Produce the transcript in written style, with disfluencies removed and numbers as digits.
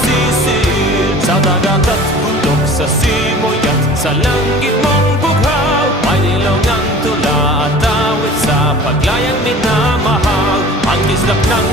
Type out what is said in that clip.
masisid. Sa dagat at bundok, sa simoy at sa langit mong bughaw, may nilong ang tula at awit sa paglayang minamahal. Ang kislap ng